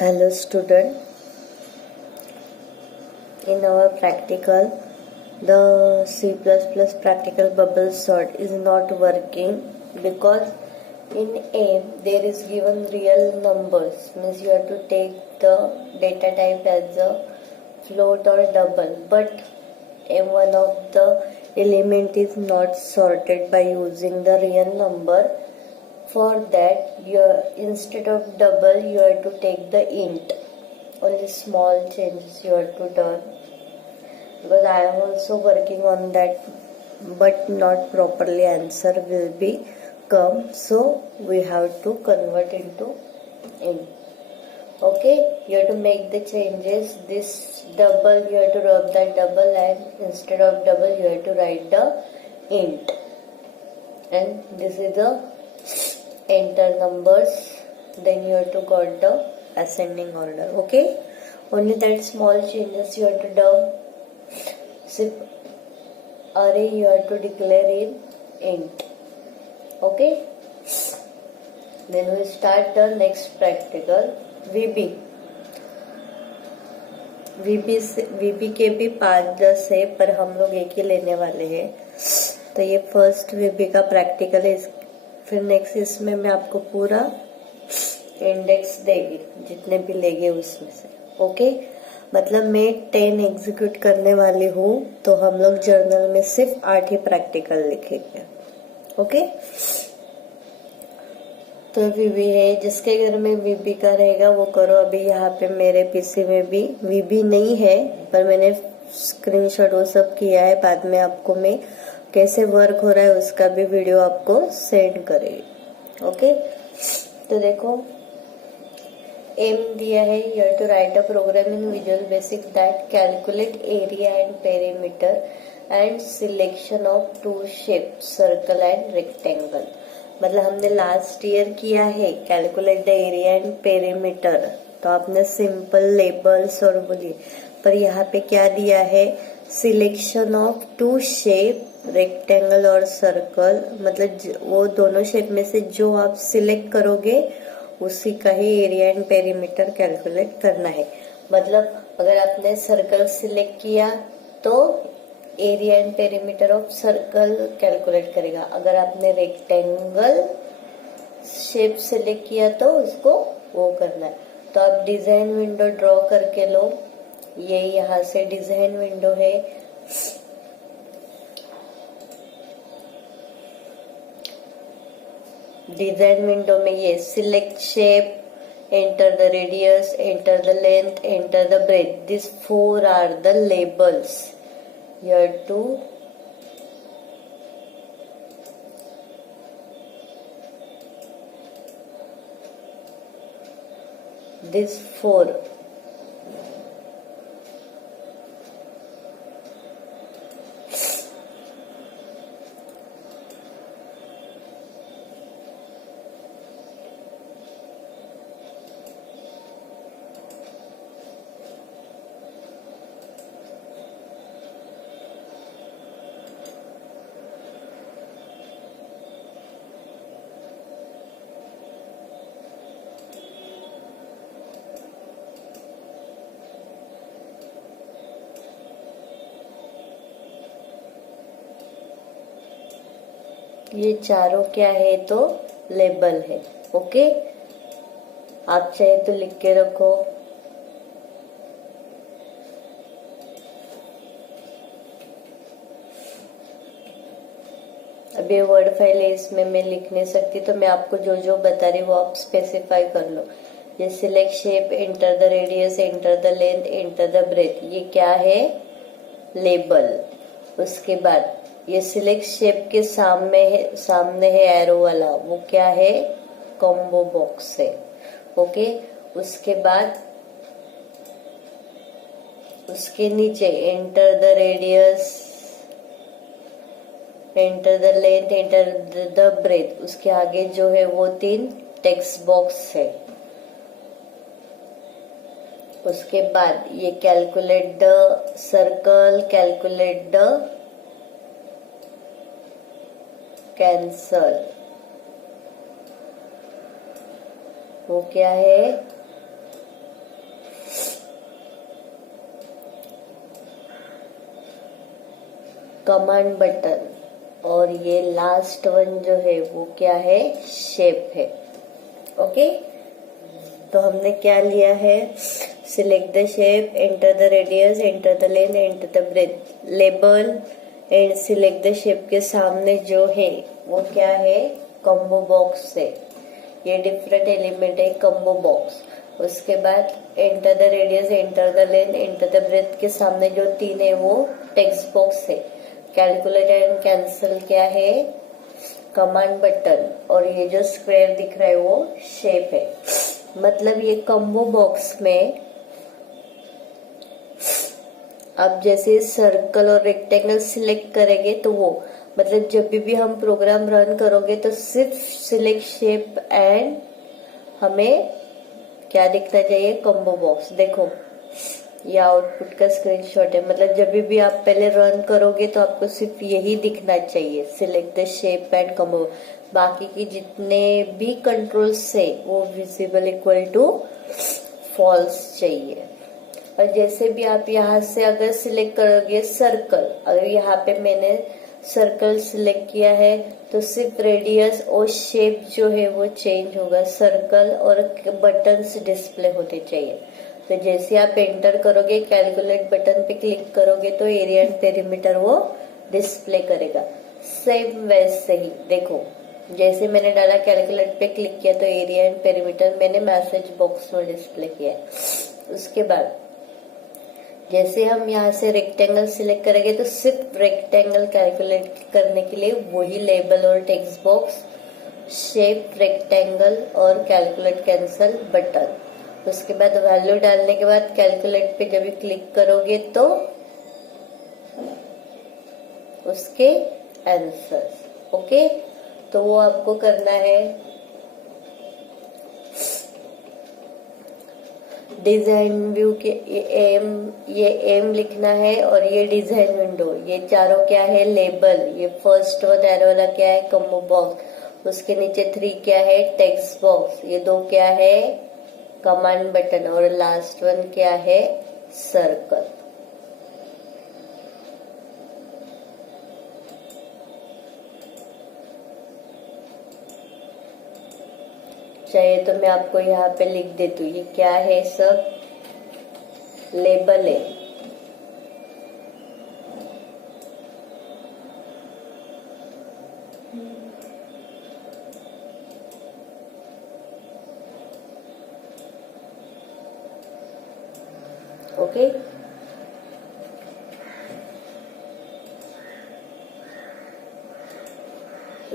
Hello student, in our practical the C++ practical bubble sort is not working because in A there is given real numbers, means you have to take the data type as a float or double, but one of the element is not sorted by using the real number. For that, instead of double you have to take the int. Only small changes you have to done, because I am also working on that, but not properly answer will be come, so we have to convert into int. Okay, you have to make the changes. This double you have to rub that double, and instead of double you have to write the int, and this is the enter numbers. Then you have to got the ascending order. Okay, only that small changes you have to do. Zip array you have to declare in int. Okay, then we start the next practical. VB के भी 5-10 है, पर हम लोग एक ही लेने वाले हैं. तो ये फर्स्ट VB का प्रैक्टिकल है. फिर नेक्स्ट इसमें मैं आपको पूरा इंडेक्स देगी, जितने भी लेंगे उसमें से. ओके, मतलब मैं 10 एग्जीक्यूट करने वाली हूँ, तो हम लोग जर्नल में सिर्फ 8 ही प्रैक्टिकल लिखेंगे. ओके, तो VB है, जिसके घर में VB का रहेगा वो करो. अभी यहाँ पे मेरे पीसी में भी VB नहीं है, पर मैंने स्क्रीनशॉट वो सब किया है. बाद में आपको मैं कैसे वर्क हो रहा है उसका भी वीडियो आपको सेंड करेगी. ओके, तो देखो एम दिया है. You have to write a program in visual basic that calculate area and perimeter and selection of two shape circle and rectangle. मतलब हमने लास्ट ईयर किया है calculate the area and perimeter, तो आपने सिंपल लेबल्स और बोलिए, पर यहाँ पे क्या दिया है, selection of two shape rectangle और सर्कल. मतलब वो दोनों शेप में से जो आप सिलेक्ट करोगे उसी का ही एरिया एंड पेरीमीटर कैलकुलेट करना है. मतलब अगर आपने सर्कल सिलेक्ट किया तो area and perimeter of circle calculate करेगा. अगर आपने रेक्टेंगल शेप सिलेक्ट किया तो उसको वो करना है. तो आप डिजाइन विंडो ड्रॉ करके लो. ये यहाँ से डिजाइन विंडो है. डिजाइन विंडो में ये select shape, enter the radius, enter the length, enter the breadth. This 4 are the labels. You have to this 4. ये चारों क्या है, तो लेबल है. ओके, आप चाहे तो लिख के रखो. अब ये वर्ड फाइल है, इसमें मैं लिख नहीं सकती, तो मैं आपको जो जो बता रही वो आप स्पेसिफाई कर लो. ये select shape, enter the radius, enter the length, enter the breadth, ये क्या है, लेबल. उसके बाद ये सिलेक्ट शेप के सामने है एरो वाला, वो क्या है, कॉम्बो बॉक्स है. ओके, उसके बाद उसके नीचे enter the radius, enter the length, enter the breadth. उसके आगे जो है वो 3 टेक्स्ट बॉक्स है. उसके बाद ये calculate the circle, calculate the cancel, वो क्या है, कमांड बटन, और ये लास्ट वन जो है वो क्या है, शेप है। ओके, तो हमने क्या लिया है, select the shape, enter the radius, enter the length, enter the breadth, label and select the shape के सामने जो है वो क्या है, कॉम्बो बॉक्स है। ये डिफरेंट एलिमेंट है कॉम्बो बॉक्स। उसके बाद enter the radius, enter the length, enter the breadth के सामने जो तीन है वो टेक्स्ट बॉक्स है। कैलकुलेट एंड कैंसिल क्या है, कमांड बटन, और ये जो स्क्वायर दिख रहा है वो शेप है। मतलब ये कॉम्बो बॉक्स में आप जैसे सर्कल और रेक्टेंगल सिलेक्ट करेंगे तो वो, मतलब जब भी हम प्रोग्राम रन करोगे तो सिर्फ सिलेक्ट शेप एंड हमें क्या दिखना चाहिए, कॉम्बो बॉक्स। देखो ये आउटपुट का स्क्रीनशॉट है। मतलब जब भी आप पहले रन करोगे तो आपको सिर्फ यही दिखना चाहिए, select the shape and combo. बाकी की जितने भी कंट्रोल्स है वो विजिबल इक्वल टू फॉल्स चाहिए। और जैसे भी आप यहाँ से अगर सिलेक्ट करोगे सर्कल, अगर यहाँ पे मैंने सर्कल सिलेक्ट किया है तो सिर्फ रेडियस और शेप जो है वो चेंज होगा, सर्कल और बटन्स डिस्प्ले होने चाहिए। तो जैसे आप एंटर करोगे, कैलकुलेट बटन पे क्लिक करोगे तो एरिया एंड पेरीमीटर वो डिस्प्ले करेगा। सेम वैसे ही देखो, जैसे मैंने डाला कैलकुलेट पे क्लिक किया तो एरिया एंड पेरीमीटर मैंने मैसेज बॉक्स में डिस्प्ले किया है। उसके बाद जैसे हम यहाँ से रेक्टेंगल सिलेक्ट करेंगे तो सिर्फ रेक्टेंगल कैलकुलेट करने के लिए वही लेबल और टेक्स्ट बॉक्स, शेप, रेक्टेंगल और कैलकुलेट कैंसल बटन। उसके बाद वैल्यू डालने के बाद कैलकुलेट पे जब भी क्लिक करोगे तो उसके आंसर्स। ओके, तो वो आपको करना है। डिजाइन व्यू के ये एम लिखना है, और ये डिजाइन विंडो, ये चारों क्या है, लेबल। ये फर्स्ट वन एरो वाला क्या है, कॉम्बो बॉक्स। उसके नीचे 3 क्या है, टेक्स्ट बॉक्स। ये 2 क्या है, कमांड बटन, और लास्ट वन क्या है, सर्कल। चाहिए तो मैं आपको यहाँ पे लिख देती हूँ। ये क्या है, सब लेबल है। ओके,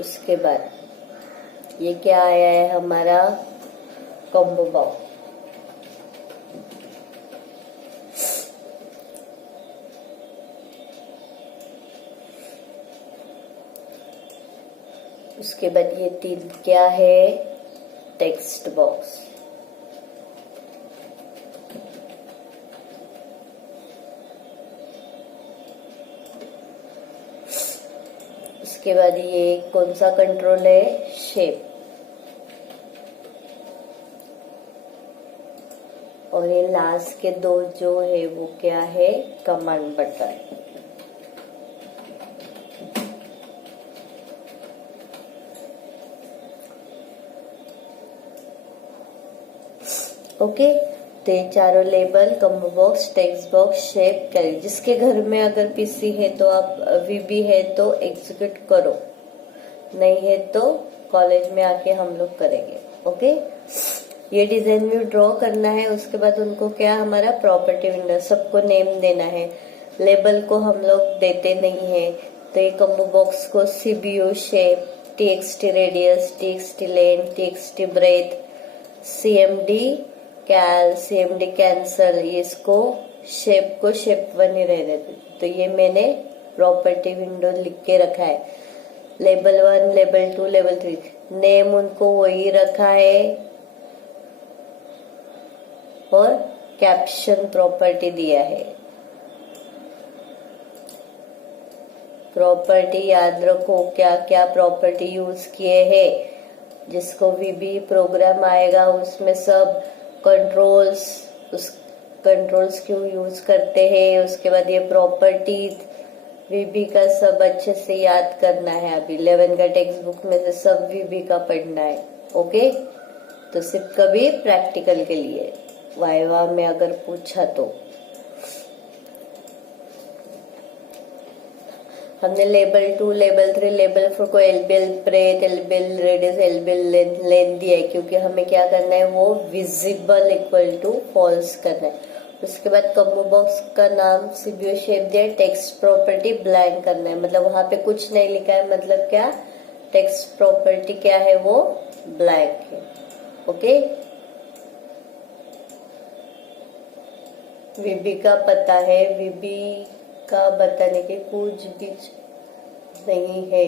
उसके बाद ये क्या आया है, हमारा कॉम्बो बॉक्स। उसके बाद ये 3 क्या है, टेक्स्ट बॉक्स। उसके बाद ये कौन सा कंट्रोल है, शेप। और ये लास्ट के 2 जो है वो क्या है, कमांड बटन। ओके, तो ये चारों label, combo box, text box, shape, carry. जिसके घर में अगर पीसी है तो आप वीबी है तो एग्जीक्यूट करो, नहीं है तो कॉलेज में आके हम लोग करेंगे। ओके, ये डिजाइन व्यू ड्रॉ करना है। उसके बाद उनको क्या, हमारा प्रॉपर्टी विंडो, सबको नेम देना है। लेबल को हम लोग देते नहीं है, तो ये कॉम्बो बॉक्स को CBU shape, TXT radius, TXT length, TXT breadth, CMD cal, CMD cancel, इसको शेप को शेप 1 ही रह देते। तो ये मैंने प्रॉपर्टी विंडो लिख के रखा है। लेबल 1, लेबल 2, लेबल 3, नेम उनको वही रखा है, और कैप्शन प्रॉपर्टी दिया है। प्रॉपर्टी याद रखो, क्या क्या प्रॉपर्टी यूज किए हैं। जिसको भी प्रोग्राम आएगा उसमें सब कंट्रोल्स, उस कंट्रोल्स क्यों यूज करते हैं। उसके बाद ये प्रॉपर्टीज, वीबी का सब अच्छे से याद करना है। अभी 11 का टेक्स्ट बुक में से सब वीबी का पढ़ना है। ओके, तो सिर्फ कभी प्रैक्टिकल के लिए वाइवा में अगर पूछा तो हमने लेबल 2, लेबल 3, लेबल 4 को LBL breadth, LBL radius, LBL length दिया है क्योंकि हमें क्या करना है, वो विजिबल इक्वल टू फॉल्स करना है। उसके बाद कॉम्बो बॉक्स का नाम सीबीओ शेप दिया, टेक्स्ट प्रॉपर्टी ब्लैंक करना है, मतलब वहां पे कुछ नहीं लिखा है, मतलब क्या टेक्स्ट प्रॉपर्टी क्या है, वो ब्लैंक है। ओके, वीबी का पता है, वीबी का बताने के कुछ भी नहीं है।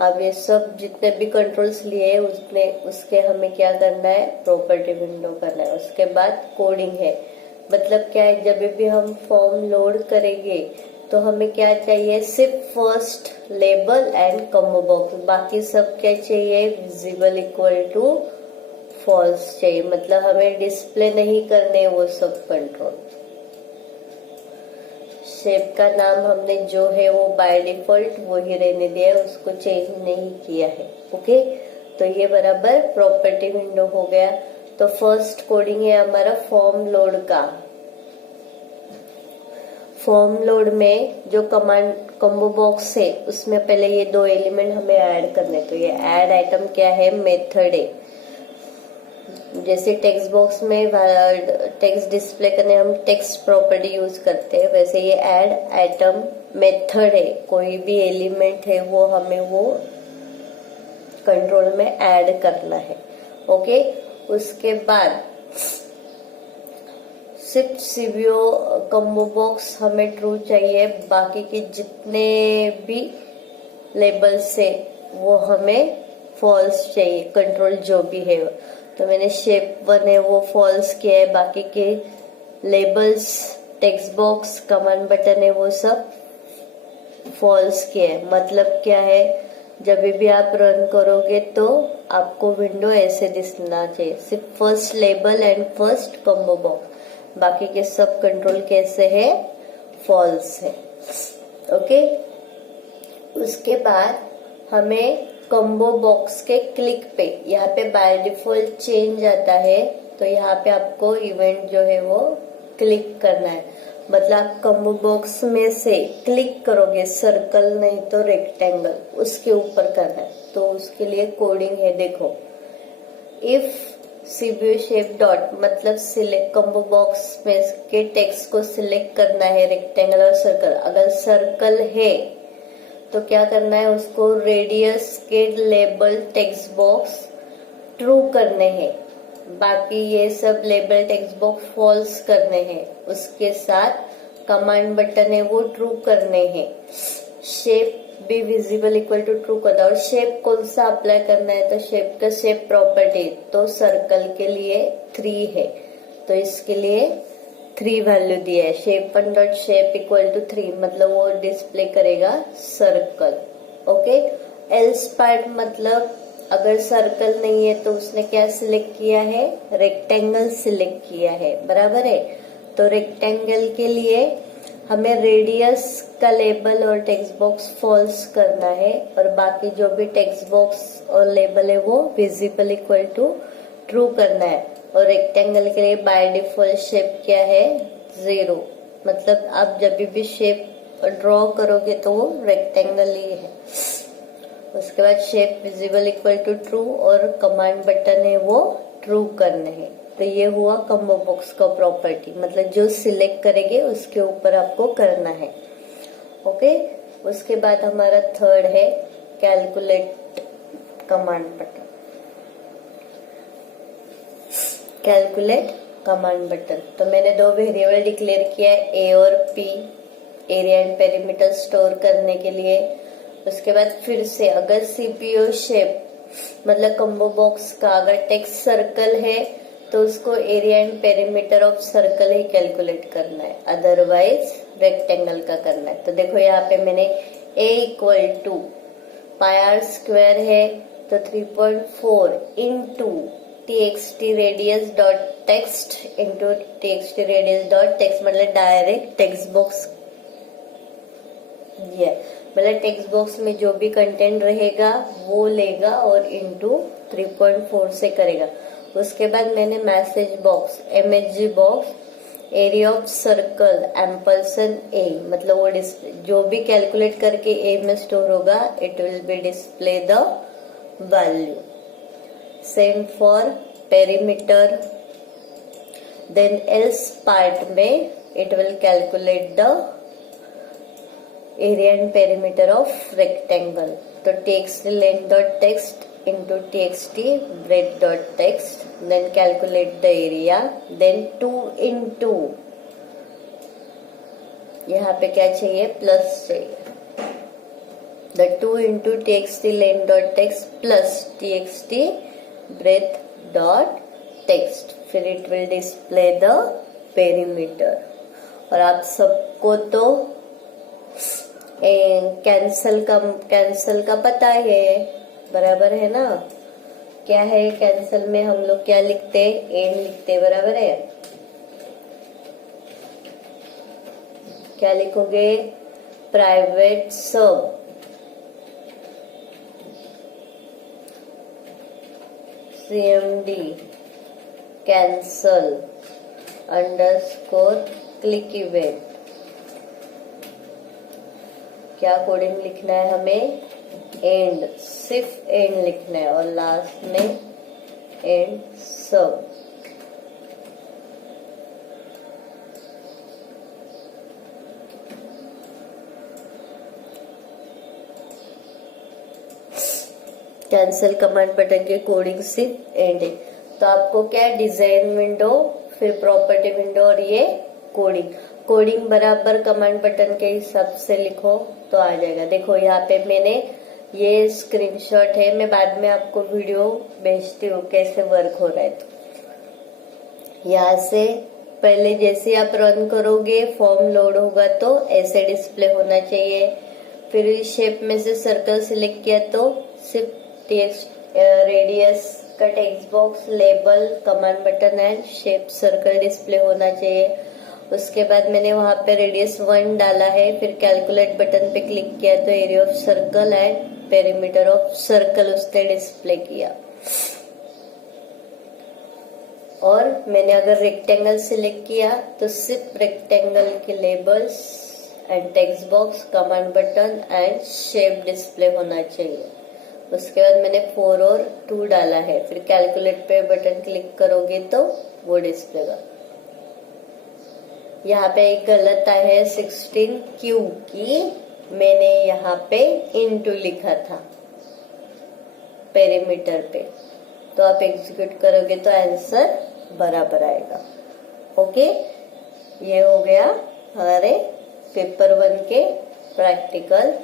अब ये सब जितने भी कंट्रोल्स लिए उसके हमें क्या करना है, प्रॉपर्टी विंडो करना है। उसके बाद कोडिंग है, मतलब क्या है, जब भी हम फॉर्म लोड करेंगे तो हमें क्या चाहिए, सिर्फ first label and combo box, बाकी सब क्या चाहिए, विजिबल इक्वल टू फॉल्स चाहिए, मतलब हमें डिस्प्ले नहीं करने वो सब कंट्रोल। शेप का नाम हमने जो है वो बाय डिफॉल्ट वो ही रहने दिया है, उसको चेंज नहीं किया है। ओके, तो ये बराबर प्रॉपर्टी विंडो हो गया। तो फर्स्ट कोडिंग है हमारा फॉर्म लोड का। फॉर्म लोड में जो कमांड कॉम्बो बॉक्स है उसमें पहले ये 2 एलिमेंट हमें ऐड करने, तो ये ऐड आइटम क्या है, मेथड है। जैसे टेक्स्ट बॉक्स में टेक्स्ट डिस्प्ले करने हम टेक्स्ट प्रॉपर्टी यूज करते हैं, वैसे ये ऐड आइटम मेथड है, कोई भी एलिमेंट है वो हमें वो कंट्रोल में ऐड करना है। ओके, उसके बाद सिर्फ सीबीओ कॉम्बो बॉक्स हमें ट्रू चाहिए, बाकी के जितने भी लेबल्स है वो हमें फॉल्स चाहिए, कंट्रोल जो भी है। तो मैंने शेप 1 है वो फॉल्स किया है, बाकी के labels, text box, command button है वो सब फॉल्स किया है। मतलब क्या है, जब भी आप रन करोगे तो आपको विंडो ऐसे दिखना चाहिए, सिर्फ first label and first combo box, बाकी के सब कंट्रोल कैसे है, फॉल्स है। ओके, उसके बाद हमें कॉम्बो बॉक्स के क्लिक पे यहाँ पे बाय डिफॉल्ट चेंज आता है, तो यहाँ पे आपको इवेंट जो है वो क्लिक करना है, मतलब कॉम्बो बॉक्स में से क्लिक करोगे, सर्कल नहीं तो रेक्टेंगल, उसके ऊपर करना है। तो उसके लिए कोडिंग है, देखो, इफ सीबीओ शेप डॉट, मतलब सिलेक्ट कॉम्बो बॉक्स में के टेक्स्ट को सिलेक्ट करना है, रेक्टेंगल और सर्कल। अगर सर्कल है तो क्या करना है, उसको रेडियस के लेबल टेक्स्ट बॉक्स ट्रू करने हैं, बाकी ये सब लेबल टेक्स्ट बॉक्स फॉल्स करने हैं। उसके साथ कमांड बटन है वो ट्रू करने हैं। शेप भी विजिबल इक्वल टू ट्रू करना, और शेप कौन सा अप्लाई करना है, तो शेप का शेप प्रॉपर्टी तो सर्कल के लिए 3 है, तो इसके लिए 3 वैल्यू दिया है। Shape 1 dot shape equal to 3, मतलब वो डिस्प्ले करेगा सर्कल। ओके, एल्स पार्ट मतलब अगर सर्कल नहीं है तो उसने क्या सिलेक्ट किया है, रेक्टेंगल सिलेक्ट किया है, बराबर है। तो रेक्टेंगल के लिए हमें रेडियस का लेबल और टेक्स्ट बॉक्स फॉल्स करना है, और बाकी जो भी टेक्स्ट बॉक्स और लेबल है वो विजिबल इक्वल टू ट्रू करना है। और रेक्टेंगल के लिए बाय डिफॉल्ट शेप क्या है, 0, मतलब आप जब भी शेप ड्रॉ करोगे तो वो रेक्टेंगल ही है। उसके बाद shape visible equal to true, और कमांड बटन है वो ट्रू करने हैं। तो ये हुआ कॉम्बो बॉक्स का प्रॉपर्टी, मतलब जो सिलेक्ट करेंगे उसके ऊपर आपको करना है। ओके, उसके बाद हमारा थर्ड है calculate command button. Calculate command button, तो मैंने 2 वेरिएबल डिक्लेयर किया है, ए और P, area and perimeter store करने के लिए। उसके बाद फिर से अगर सीपीओ शेप मतलब कॉम्बो बॉक्स का अगर टेक्स्ट सर्कल है तो उसको area and perimeter of circle he calculate करना है, अदरवाइज रेक्टेंगल का करना है। तो देखो यहाँ पे मैंने a equal to pi R square है तो 3.4 into txt radius dot text into txt radius dot text, मतलब डायरेक्ट टेक्स्ट बॉक्स ये मतलब टेक्स्ट बॉक्स में जो भी कंटेंट रहेगा वो लेगा और इंटू 3.4 से करेगा। उसके बाद मैंने message box MSG box area of circle ampersand A, मतलब वो जो भी कैलकुलेट करके ए में स्टोर होगा it will be display the value. Same for perimeter, then else part में it will calculate the area and perimeter of rectangle. तो text length dot text into txt breadth dot text, then calculate the area, then 2 into यहाँ पे क्या चाहिए, plus चाहिए, the 2 into txt length dot text plus txt breadth dot text, फिर it will display the perimeter। और आप सबको तो कैंसल का पता है, बराबर है ना। क्या है कैंसल में हम लोग क्या लिखते, एंड लिखते, बराबर है। क्या लिखोगे, प्राइवेट सब CMD cancel underscore click event. क्या कोडिंग लिखना है हमें, एंड, सिर्फ एंड लिखना है और लास्ट में एंड सब। कैंसिल कमांड बटन की कोडिंग सिर्फ एंड है। तो आपको क्या, डिजाइन विंडो, फिर प्रॉपर्टी विंडो और ये कोडिंग बराबर कमांड बटन के हिसाब से लिखो तो आ जाएगा। देखो यहाँ पे मैंने ये स्क्रीनशॉट है, मैं बाद में आपको वीडियो भेजती हूँ कैसे वर्क हो रहा है। तो यहाँ से पहले जैसे आप रन करोगे फॉर्म लोड होगा तो ऐसे डिस्प्ले होना चाहिए। फिर इस शेप में से सर्कल सिलेक्ट किया तो सिर्फ टेक्स्ट रेडियस का text box, label, command button and shape circle display होना चाहिए। उसके बाद मैंने वहां पे रेडियस 1 डाला है, फिर कैलकुलेट बटन पे क्लिक किया तो area of circle and perimeter of circle उसने डिस्प्ले किया। और मैंने अगर रेक्टेंगल सिलेक्ट किया तो सिर्फ रेक्टेंगल के labels and text box, command button and shape display होना चाहिए। उसके बाद मैंने 4 और 2 डाला है, फिर कैलकुलेट पे बटन क्लिक करोगे तो वो डिस्प्ले होगा। यहाँ पे एक गलत है 16 क्योंकि मैंने यहाँ पे इनटू लिखा था पेरीमीटर पे। तो आप एग्जीक्यूट करोगे तो आंसर बराबर आएगा। ओके, ये हो गया हमारे पेपर 1 के practical.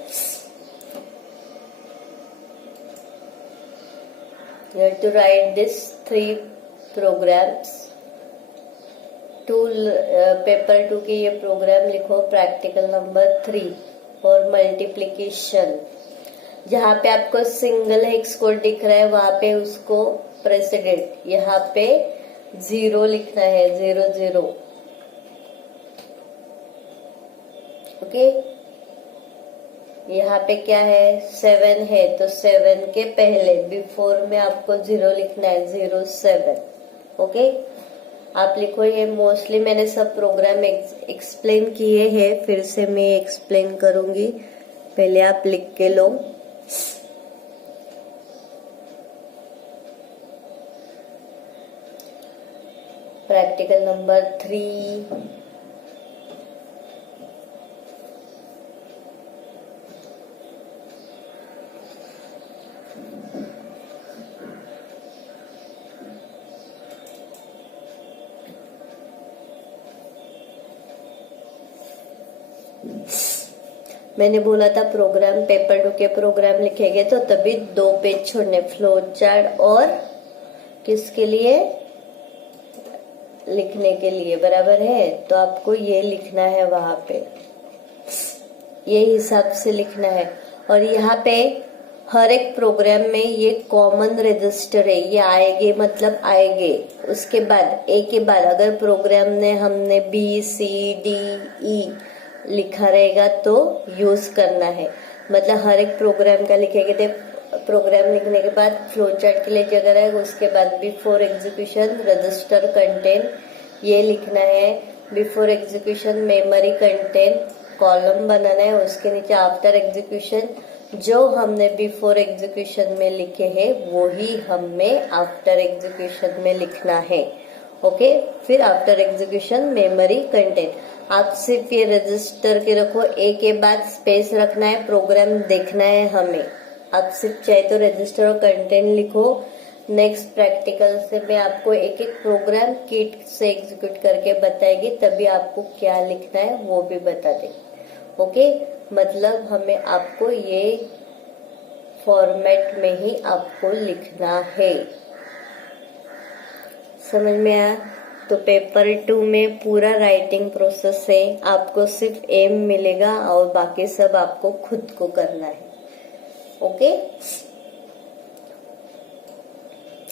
You have to write this 3 programs। Paper 2 के ये प्रोग्राम लिखो, प्रैक्टिकल नंबर 3 और मल्टीप्लिकेशन। जहाँ पे आपको सिंगल हेक्स कोड दिख रहा है वहां पे उसको प्रेसिडेंट, यहाँ पे 0 लिखना है, 0 0। ओके, यहाँ पे क्या है 7 है तो 7 के पहले बिफोर में आपको 0 लिखना है, 0 7। ओके, आप लिखो। ये मोस्टली मैंने सब प्रोग्राम एक्सप्लेन किए हैं, फिर से मैं एक्सप्लेन करूंगी, पहले आप लिख के लो। प्रैक्टिकल नंबर 3, मैंने बोला था प्रोग्राम पेपर 2 के प्रोग्राम लिखेंगे तो तभी 2 पेज छोड़ने, फ्लो चार्ट और किसके लिए, लिखने के लिए, बराबर है। तो आपको ये लिखना है वहां पे, ये हिसाब से लिखना है। और यहाँ पे हर एक प्रोग्राम में ये कॉमन रजिस्टर है, ये आएंगे मतलब आएंगे। उसके बाद ए के बाद अगर प्रोग्राम ने हमने B C D E लिखा रहेगा तो यूज करना है। मतलब हर एक प्रोग्राम का लिखेंगे तो प्रोग्राम लिखने के बाद फ्लो चार्ट के लिए जगह रहेगा, उसके बाद बिफोर एग्जीक्यूशन रजिस्टर कंटेंट ये लिखना है। Before execution memory content column बनाना है, उसके नीचे आफ्टर एग्जीक्यूशन जो हमने बिफोर एग्जीक्यूशन में लिखे हैं वो ही हमें आफ्टर एग्जीक्यूशन में लिखना है। ओके, फिर आफ्टर एग्जीक्यूशन मेमोरी कंटेंट। आप सिर्फ ये रजिस्टर के रखो, एक के बाद स्पेस रखना है, प्रोग्राम देखना है हमें। आप सिर्फ चाहे तो रजिस्टर और कंटेंट लिखो। नेक्स्ट प्रैक्टिकल से मैं आपको एक एक प्रोग्राम किट से एग्जीक्यूट करके बताएगी, तभी आपको क्या लिखना है वो भी बता देगी। ओके, मतलब हमें आपको ये फॉर्मेट में ही आपको लिखना है। समझ में आया? तो पेपर 2 में पूरा राइटिंग प्रोसेस है, आपको सिर्फ एम मिलेगा और बाकी सब आपको खुद को करना है। Okay,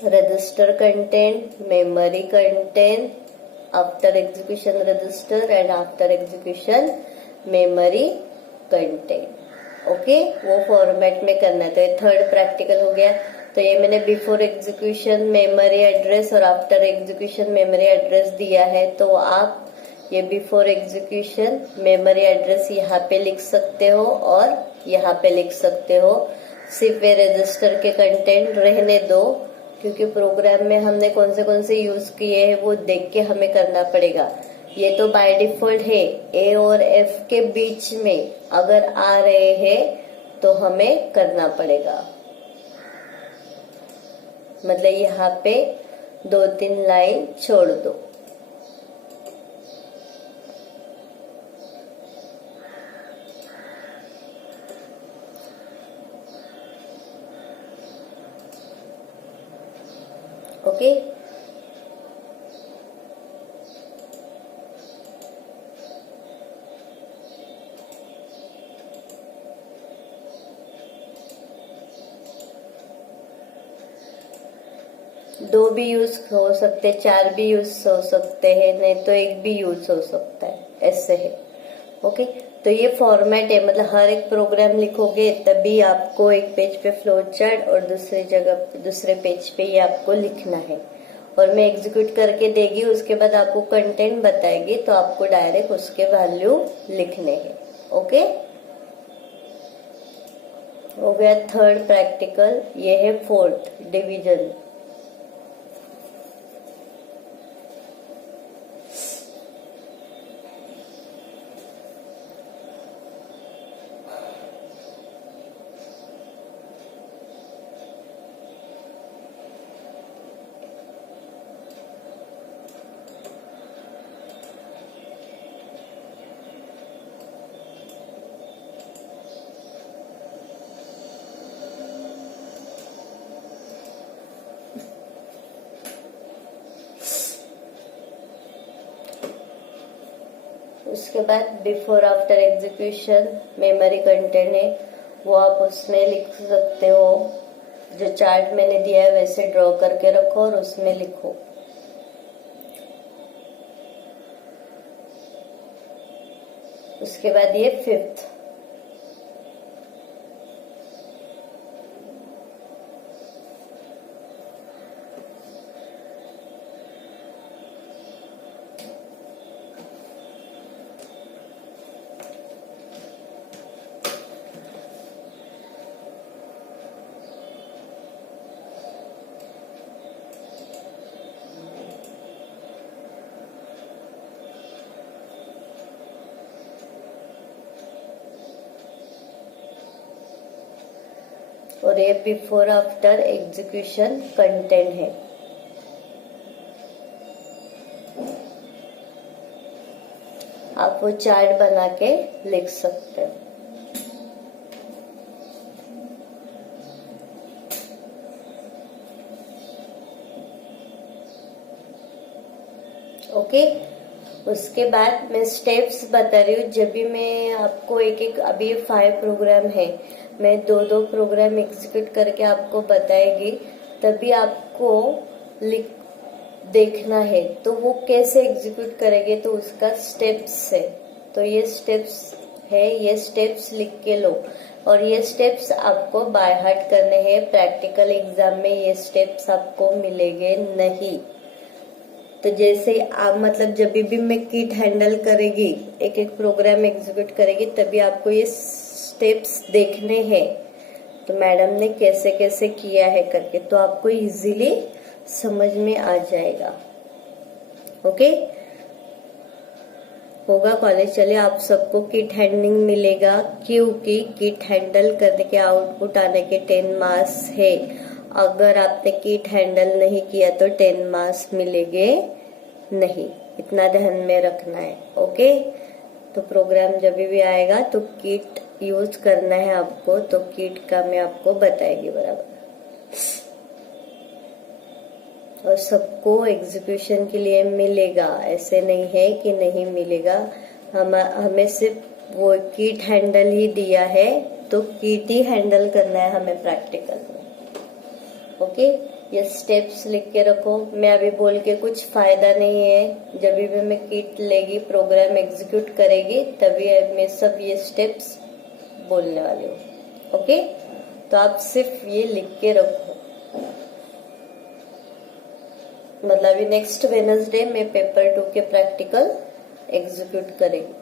register content, memory content, after execution register and after execution memory content. Okay, वो फॉर्मेट में करना है। तो ये थर्ड प्रैक्टिकल हो गया। तो ये मैंने बिफोर एग्जीक्यूशन मेमोरी एड्रेस और आफ्टर एग्जीक्यूशन मेमोरी एड्रेस दिया है, तो आप ये बिफोर एग्जीक्यूशन मेमोरी एड्रेस यहाँ पे लिख सकते हो और यहाँ पे लिख सकते हो। सिर्फ वे रजिस्टर के कंटेंट रहने दो, क्योंकि प्रोग्राम में हमने कौन से यूज किए हैं वो देख के हमें करना पड़ेगा। ये तो बाय डिफॉल्ट है, ए और एफ के बीच में अगर आ रहे हैं तो हमें करना पड़ेगा। मतलब यहाँ पे 2-3 लाइन छोड़ दो। ओके, दो भी यूज हो सकते, 4 भी यूज हो सकते हैं, नहीं तो एक भी यूज हो सकता है, ऐसे है। ओके, तो ये फॉर्मेट है। मतलब हर एक प्रोग्राम लिखोगे तभी आपको एक पेज पे फ्लो चार्ट और दूसरे पेज पे ये आपको लिखना है। और मैं एग्जीक्यूट करके देगी, उसके बाद आपको कंटेंट बताएगी, तो आपको डायरेक्ट उसके वैल्यू लिखने हैं। ओके, हो गया थर्ड प्रैक्टिकल। ये है फोर्थ डिवीजन। उसके बाद before after execution memory content है, वो आप उसमें लिख सकते हो। जो चार्ट मैंने दिया है वैसे ड्रॉ करके रखो और उसमें लिखो। उसके बाद ये फिफ्थ, और ये बिफोर आफ्टर एग्जीक्यूशन कंटेंट है। आप वो चार्ट बना के लिख सकते हो। ओके, उसके बाद मैं स्टेप्स बता रही हूँ। जब भी मैं आपको एक एक, अभी 5 प्रोग्राम है, मैं 2-2 प्रोग्राम एग्जीक्यूट करके आपको बताएगी, तभी आपको देखना है। तो वो कैसे एग्जीक्यूट करेंगे, तो उसका स्टेप्स है। तो ये स्टेप्स है, ये स्टेप्स लिख के लो। और ये स्टेप्स आपको बाय हार्ट करने हैं। प्रैक्टिकल एग्जाम में ये स्टेप्स आपको मिलेंगे नहीं। तो जैसे आप मतलब जब भी मैं किट हैंडल करेगी, एक एक प्रोग्राम एग्जीक्यूट करेगी, तभी आपको ये स्टेप्स देखने हैं। तो मैडम ने कैसे कैसे किया है करके, तो आपको इजीली समझ में आ जाएगा। ओके, होगा कॉलेज। चलिए, आप सबको किट हैंडलिंग मिलेगा, क्योंकि किट हैंडल करने के आउटपुट आने के 10 मार्क्स है। अगर आपने किट हैंडल नहीं किया तो 10 मार्क्स मिलेंगे नहीं, इतना ध्यान में रखना है। ओके, तो प्रोग्राम जब भी आएगा तो किट यूज करना है आपको, तो किट का मैं आपको बताएगी बराबर। और सबको एग्जीक्यूशन के लिए मिलेगा, ऐसे नहीं है कि नहीं मिलेगा। हमें सिर्फ वो किट हैंडल ही दिया है, तो किट ही हैंडल करना है हमें प्रैक्टिकल में। ओके, ये स्टेप्स लिख के रखो। मैं अभी बोल के कुछ फायदा नहीं है। जब भी मैं किट लेगी, प्रोग्राम एग्जीक्यूट करेगी, तभी मैं सब ये स्टेप्स बोलने वाली हूँ। ओके, तो आप सिर्फ ये लिख के रखो। मतलब नेक्स्ट वेडनेसडे में पेपर 2 के प्रैक्टिकल एग्जीक्यूट करेंगे।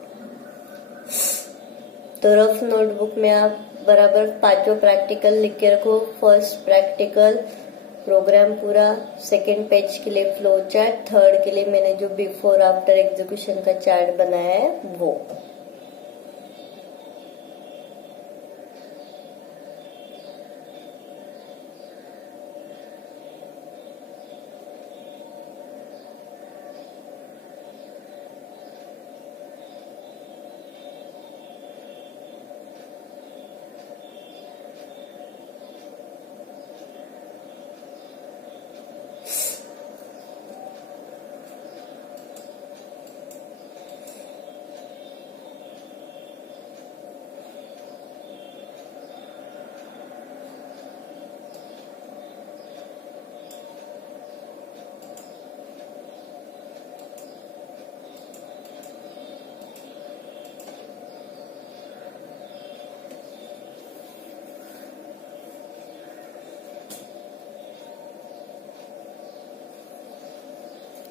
तो रफ नोटबुक में आप बराबर 5 प्रैक्टिकल लिख के रखो। फर्स्ट प्रैक्टिकल प्रोग्राम पूरा, सेकंड पेज के लिए फ्लो चार्ट, थर्ड के लिए मैंने जो बिफोर आफ्टर एग्जीक्यूशन का चार्ट बनाया है वो।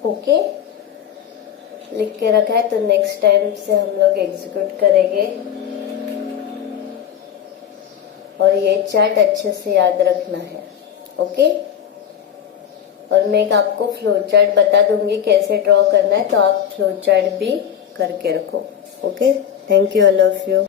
ओके, लिख के रखा है, तो नेक्स्ट टाइम से हम लोग एग्जीक्यूट करेंगे। और ये चार्ट अच्छे से याद रखना है। ओके, और मैं आपको फ्लो चार्ट बता दूंगी कैसे ड्रॉ करना है, तो आप फ्लो चार्ट भी करके रखो। Okay, thank you all of you.